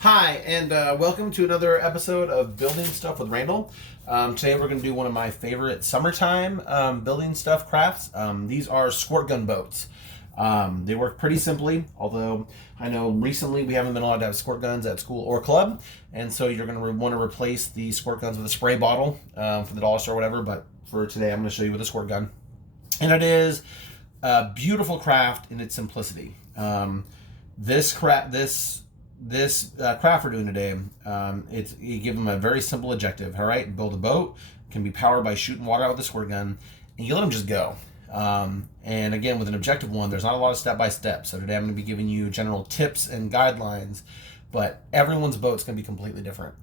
Hi, and welcome to another episode of Building Stuff with Randal. Today we're going to do one of my favorite summertime building stuff crafts. These are squirt gun boats. They work pretty simply, although I know recently we haven't been allowed to have squirt guns at school or club, and so you're going to want to replace the squirt guns with a spray bottle for the dollar store or whatever, but for today I'm going to show you with a squirt gun. And it is a beautiful craft in its simplicity. This craft we're doing today, you give them a very simple objective. All right, build a boat, can be powered by shooting water out with a squirt gun, and you let them just go. And again, with an objective one, there's not a lot of step-by-step. So today I'm going to be giving you general tips and guidelines, but everyone's boat's going to be completely different.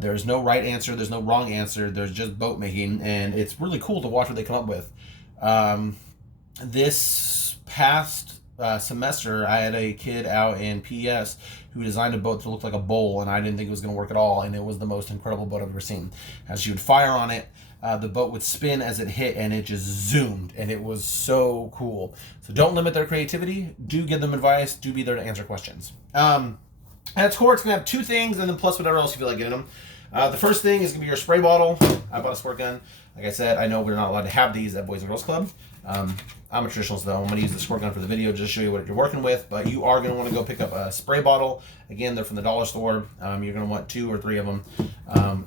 There's no right answer, there's no wrong answer, there's just boat making, and it's really cool to watch what they come up with. This past semester, I had a kid out in PS who designed a boat to look like a bowl, and I didn't think it was going to work at all, and it was the most incredible boat I've ever seen. As you would fire on it, the boat would spin as it hit, and it just zoomed, and it was so cool. So don't limit their creativity. Do give them advice. Do be there to answer questions. At its core, it's going to have two things, and then plus whatever else you feel like getting them. The first thing is going to be your spray bottle. I bought a squirt gun. Like I said, I know we're not allowed to have these at Boys and Girls Club. I'm a traditionalist though. I'm going to use the squirt gun for the video just to show you what you're working with, but you are going to want to go pick up a spray bottle. Again, they're from the dollar store. You're going to want 2 or 3 of them.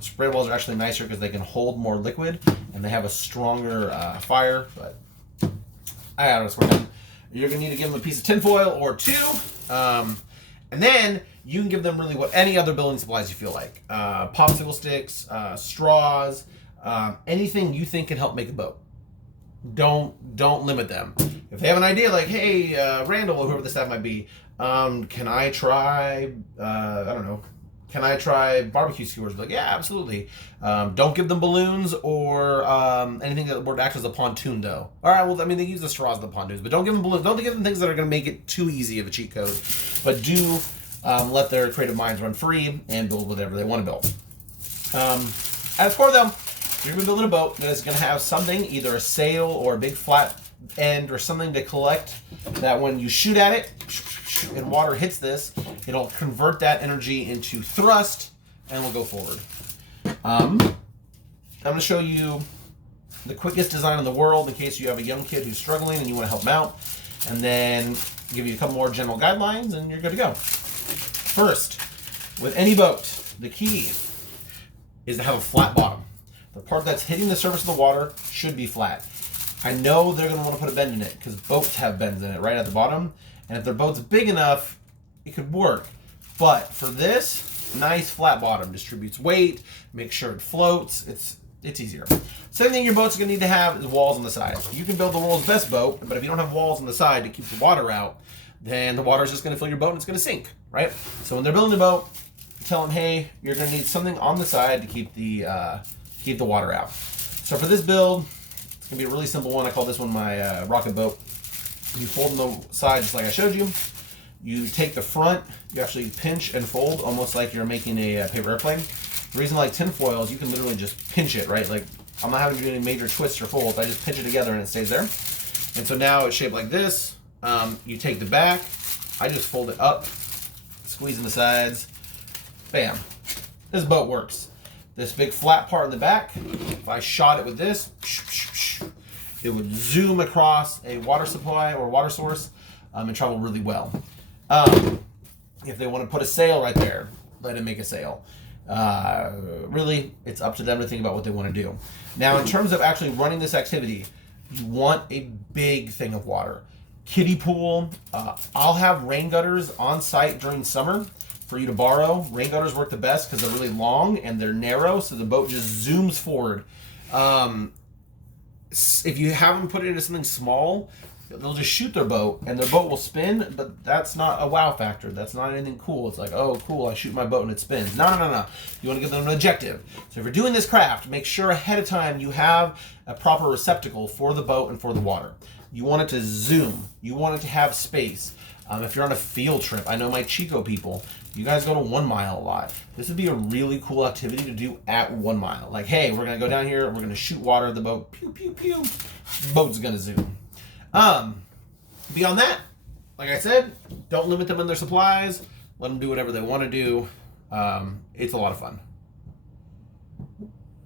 Spray bottles are actually nicer because they can hold more liquid and they have a stronger fire, but I got a squirt gun. You're going to need to give them a piece of tinfoil or 2. And then you can give them really any other building supplies you feel like. Popsicle sticks, straws, anything you think can help make a boat. Don't limit them. If they have an idea like, hey, Randall or whoever the staff might be, can I try, can I try barbecue skewers? Like, yeah, absolutely. Don't give them balloons or anything that would act as a pontoon though. All right, well, I mean, they use the straws of the pontoons, but don't give them balloons. Don't give them things that are going to make it too easy of a cheat code, but do let their creative minds run free and build whatever they want to build. As for them, you're going to be building a boat that is going to have something, either a sail or a big flat end or something to collect that when you shoot at it and water hits this, it'll convert that energy into thrust and we'll go forward. I'm going to show you the quickest design in the world in case you have a young kid who's struggling and you want to help them out, and then give you a couple more general guidelines and you're good to go. First, with any boat, the key is to have a flat bottom. The part that's hitting the surface of the water should be flat. I know they're going to want to put a bend in it because boats have bends in it right at the bottom. And if their boat's big enough, it could work. But for this, nice flat bottom distributes weight, makes sure it floats. It's easier. Same thing your boat's going to need to have is walls on the side. You can build the world's best boat, but if you don't have walls on the side to keep the water out, then the water is just going to fill your boat and it's going to sink, right? So when they're building a boat, tell them, hey, you're going to need something on the side to keep the water out. So for this build, it's going to be a really simple one. I call this one my rocket boat. You fold on the side just like I showed you. You take the front, you actually pinch and fold almost like you're making a paper airplane. The reason I like tinfoil is you can literally just pinch it, right? Like I'm not having to do any major twists or folds. I just pinch it together and it stays there. And so now it's shaped like this. You take the back, I just fold it up, squeeze in the sides, bam. This boat works. This big flat part in the back, if I shot it with this, it would zoom across a water supply or water source and travel really well. If they want to put a sail right there, let it make a sail. Really, it's up to them to think about what they want to do. Now, in terms of actually running this activity, you want a big thing of water. Kiddie pool. I'll have rain gutters on site during summer for you to borrow. Rain gutters work the best because they're really long and they're narrow, so the boat just zooms forward. If you have them put it into something small, they'll just shoot their boat and their boat will spin, but that's not a wow factor. That's not anything cool. It's like, oh, cool, I shoot my boat and it spins. No. You want to give them an objective. So if you're doing this craft, make sure ahead of time you have a proper receptacle for the boat and for the water. You want it to zoom. You want it to have space. If you're on a field trip, I know my Chico people, you guys go to 1 mile a lot. This would be a really cool activity to do at 1 mile. Like, hey, we're going to go down here, we're going to shoot water at the boat. Pew, pew, pew. Boat's going to zoom. Beyond that, like I said, don't limit them in their supplies. let them do whatever they want to do. It's a lot of fun.